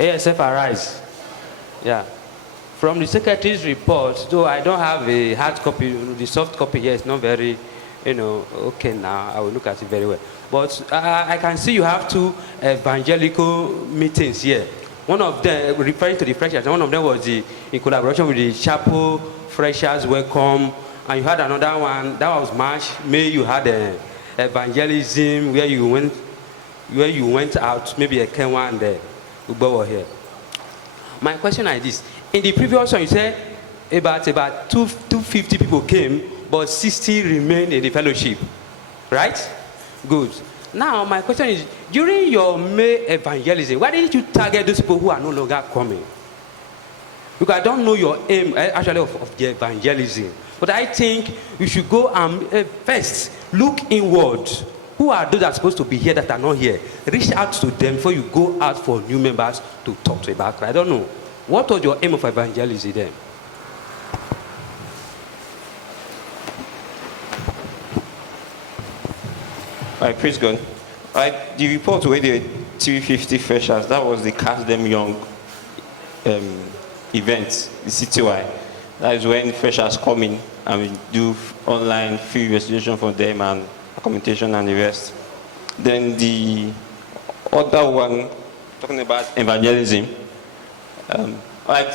ASF Arise. Yeah. From the secretary's report, though I don't have a hard copy, the soft copy here is not very, okay now, I will look at it very well. But I can see you have two evangelical meetings here. One of them, referring to the freshers, one of them was in collaboration with the Chapel Freshers Welcome, and you had another one, that was March, May, you had evangelism, where you went out, maybe a Kenwa and Ubo here. My question is this. In the previous one, you said about 250 people came, but 60 remained in the fellowship, right? Good. Now, my question is, during your May evangelism, why didn't you target those people who are no longer coming? Because I don't know your aim, actually, of the evangelism. But I think you should go and first look inward. Who are those that are supposed to be here that are not here? Reach out to them before you go out for new members to talk to about Christ. I don't know. What was your aim of evangelism then? All right, praise God. All right, the report where the 350 freshers, that was the Catch Them Young event, the CTY. That is when freshers come in and we do online free registration for them and accommodation and the rest. Then the other one, talking about evangelism. All right,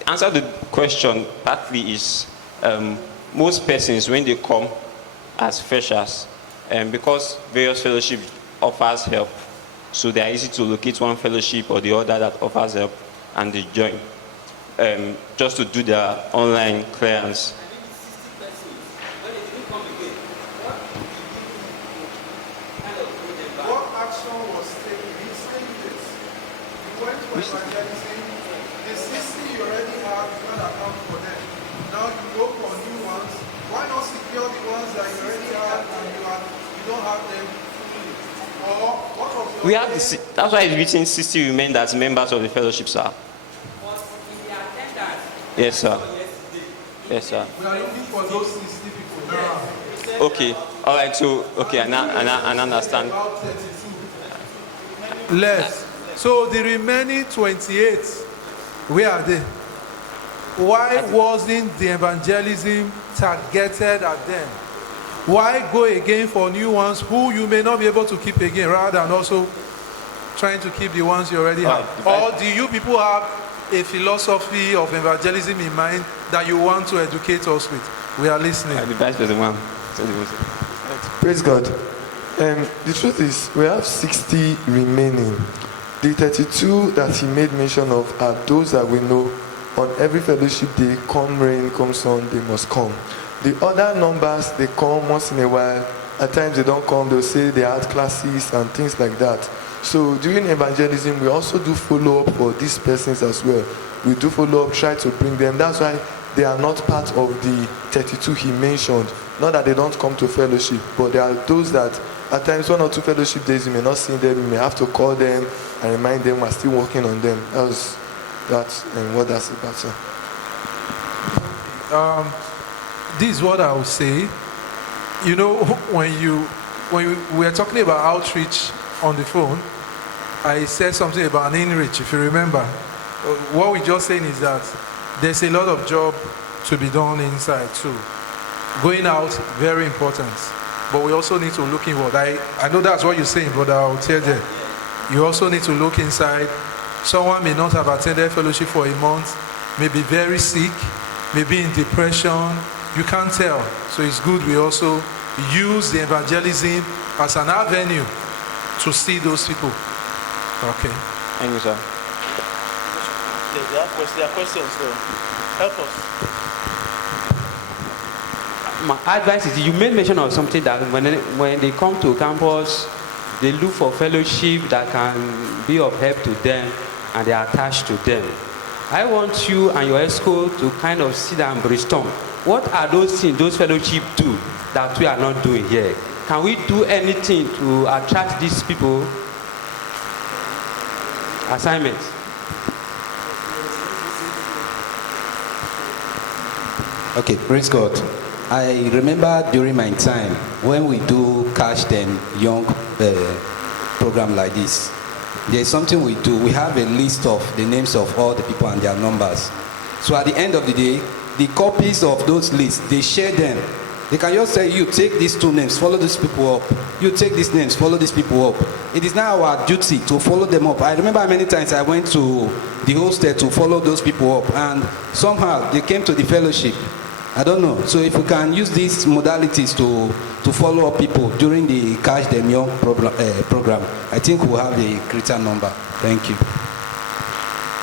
to answer the question partly is most persons when they come as freshers, because various fellowship offers help, so they are easy to locate one fellowship or the other that offers help and they join, just to do their online clearance. What action was taken? He said this. You went to evangelism, the 60 you already have, you can't account for them. Now you go for new ones. Why not secure the ones that you already have and you don't have them fully? Or what was your We have that's why it's written 60 remain as members of the fellowship, sir. Yes, sir. Yes, sir. We are looking for those 60 people now. Okay. All right. So, okay, I understand. About 32. Less. So the remaining 28, where are they? Why wasn't the evangelism targeted at them? Why go again for new ones who you may not be able to keep again, rather than also trying to keep the ones you already have? Or do you people have a philosophy of evangelism in mind that you want to educate us with? We are listening. The vice president. Praise God. The truth is, we have 60 remaining. The 32 that he made mention of are those that we know on every fellowship day, come rain, come sun, they must come. The other numbers, they come once in a while. At times they don't come, they'll say they had classes and things like that. So during evangelism, we also do follow up for these persons as well. We do follow up, try to bring them. That's why they are not part of the 32 he mentioned. Not that they don't come to fellowship, but there are those that at times 1 or 2 fellowship days you may not see them, you may have to call them and remind them we're still working on them. That's what that's about, sir. This is what I would say. You know, when we were talking about outreach on the phone, I said something about an in-reach, if you remember. What we're just saying is that there's a lot of job to be done inside too. Going out, very important. But we also need to look inward. I know that's what you're saying, but I'll tell you. You also need to look inside. Someone may not have attended fellowship for a month, may be very sick, may be in depression. You can't tell. So it's good we also use the evangelism as an avenue to see those people. Okay. Thank you, sir. There are questions, so help us. My advice is, you made mention of something that when they come to campus, they look for fellowship that can be of help to them and they are attached to them. I want you and your ESCO to kind of sit down and brainstorm. What are those things those fellowship do that we are not doing here? Can we do anything to attract these people? Assignments. Okay, praise God. I remember during my time when we do Catch Them Young program like this, there is something we do. We have a list of the names of all the people and their numbers. So at the end of the day, the copies of those lists, they share them. They can just say, you take these 2 names, follow these people up. You take these names, follow these people up. It is now our duty to follow them up. I remember many times I went to the hostel to follow those people up, and somehow they came to the fellowship. I don't know. So if we can use these modalities to follow up people during the Catch Them Young program, I think we'll have a greater number. Thank you.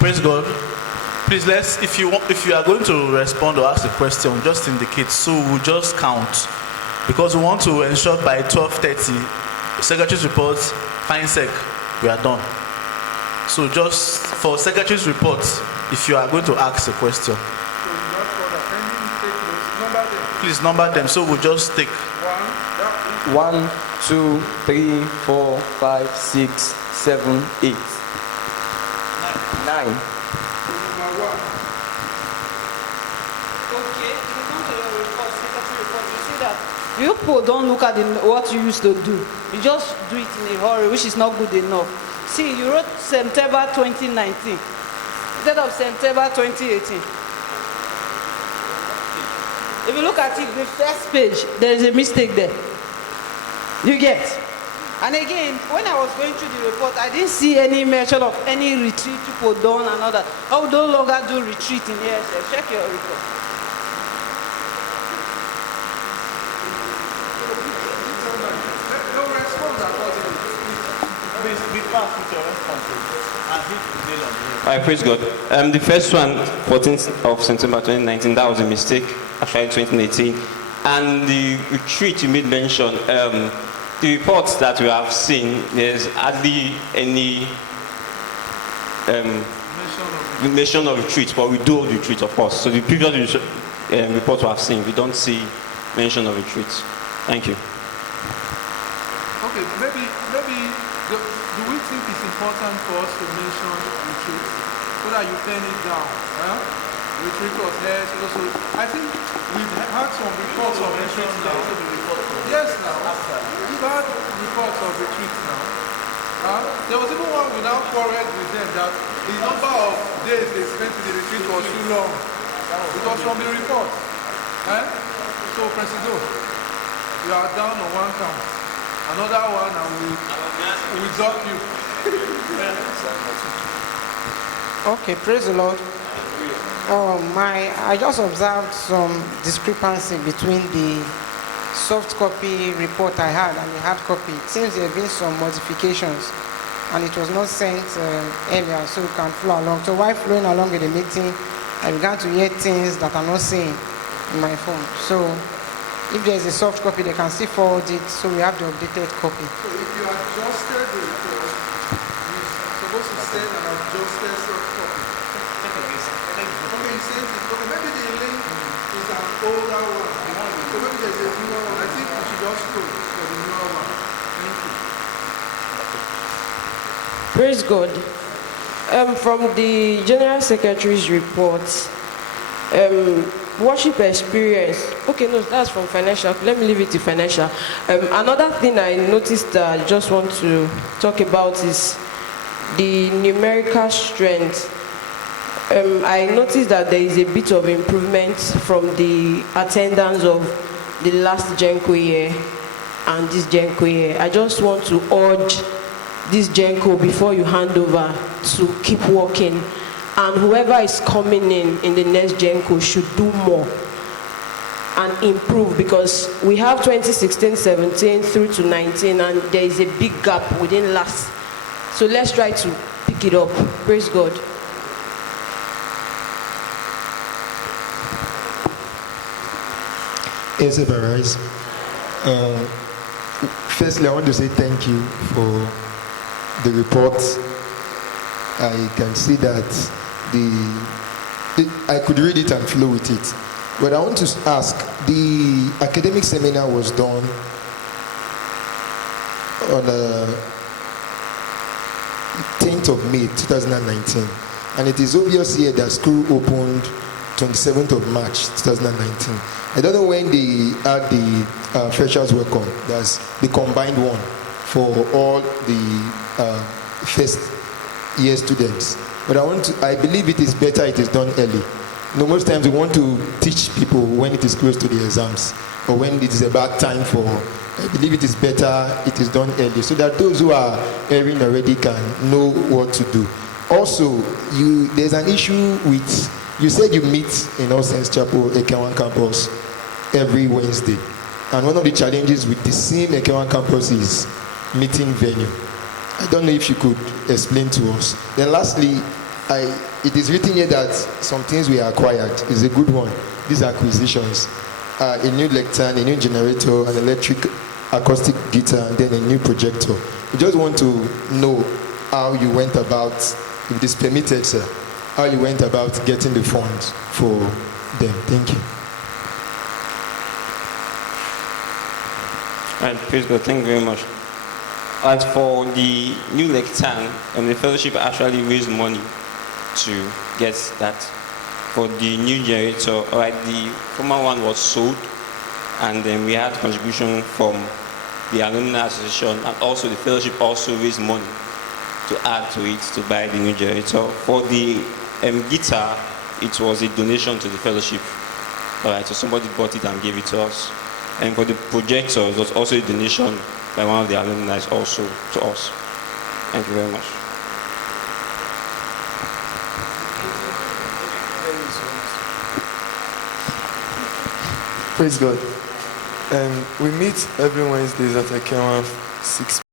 Praise God. Please, if you are going to respond or ask a question, just indicate, so we'll just count, because we want to ensure by 12:30, Secretary's report, fine sec, we are done. So just for Secretary's report, if you are going to ask a question, please number them. So we'll just take 1, 2, 3, 4, 5, 6, 7, 8, 9. You people don't look at what you used to do. You just do it in a hurry, which is not good enough. See, you wrote September 2019 instead of September 2018. If you look at it, the first page, there is a mistake there. You get? And again, when I was going through the report, I didn't see any mention of any retreat people done and all that. I would no longer do retreat in here. Check your report. Praise God. The first one, 14th of September 2019, that was a mistake, actually 2018. And the retreat you made mention, the reports that we have seen, there's hardly any mention of retreat, but we do retreat, of course. So the previous report we have seen, we don't see mention of retreat. Thank you. Okay, maybe do we think it's important for us to mention retreat so that you turn it down? Huh? Retreat was there, so I think we've had some reports of retreat now. Yes, now. We've had reports of retreat now. There was even one we now quarreled with them that the number of days they spent in the retreat was too long. It was from the report. So, Presido, you are down on 1 count. Another one, and we will dock you. Okay, praise the Lord. I just observed some discrepancy between the soft copy report I had and the hard copy. It seems there have been some modifications and it was not sent earlier, so you can follow along. So while following along with the meeting, I began to hear things that I'm not seeing in my phone. So if there is a soft copy, they can still forward it, so we have the updated copy. So if you adjusted the report, you're supposed to send an adjusted soft copy. Okay, you sent it. Okay, maybe the link is an older one. So maybe there's a newer one. I think we should just go for the newer one. Thank you. Praise God. From the General Secretary's report, worship experience. Okay, no, that's from financial. Let me leave it to financial. Another thing I noticed that I just want to talk about is the numerical strength. I noticed that there is a bit of improvement from the attendance of the last Genco year and this Genco year. I just want to urge this Genco, before you hand over, to keep working. And whoever is coming in the next Genco should do more and improve, because we have 2016, 17 through to 19, and there is a big gap within last. So let's try to pick it up. Praise God. Yes, Barais. Firstly, I want to say thank you for the report. I can see that I could read it and flow with it. But I want to ask, the academic seminar was done on the 10th of May 2019, and it is obvious here that school opened 27th of March 2019. I don't know when they had the freshers welcome. That's the combined one for all the first year students. But I believe it is better it is done early. Most times we want to teach people when it is close to the exams or when it is about time for. I believe it is better it is done early so that those who are erring already can know what to do. Also, there's an issue with, you said you meet in All Saints Chapel, Ekewan campus, every Wednesday. And one of the challenges with the same Ekewan campus is meeting venue. I don't know if you could explain to us. Then lastly, it is written here that some things we acquired is a good one. These acquisitions, a new lectern, a new generator, an electric acoustic guitar, and then a new projector. We just want to know how you went about, if it is permitted, sir, how you went about getting the funds for them. Thank you. All right, praise God. Thank you very much. As for the new lectern, the fellowship actually raised money to get that. For the new generator, all right, the former one was sold, and then we had contribution from the alumni association, and also the fellowship also raised money to add to it to buy the new generator. For the guitar, it was a donation to the fellowship. All right, so somebody bought it and gave it to us. And for the projector, it was also a donation by one of the alumni also to us. Thank you very much. Praise God. We meet every Wednesdays at Ekewan 6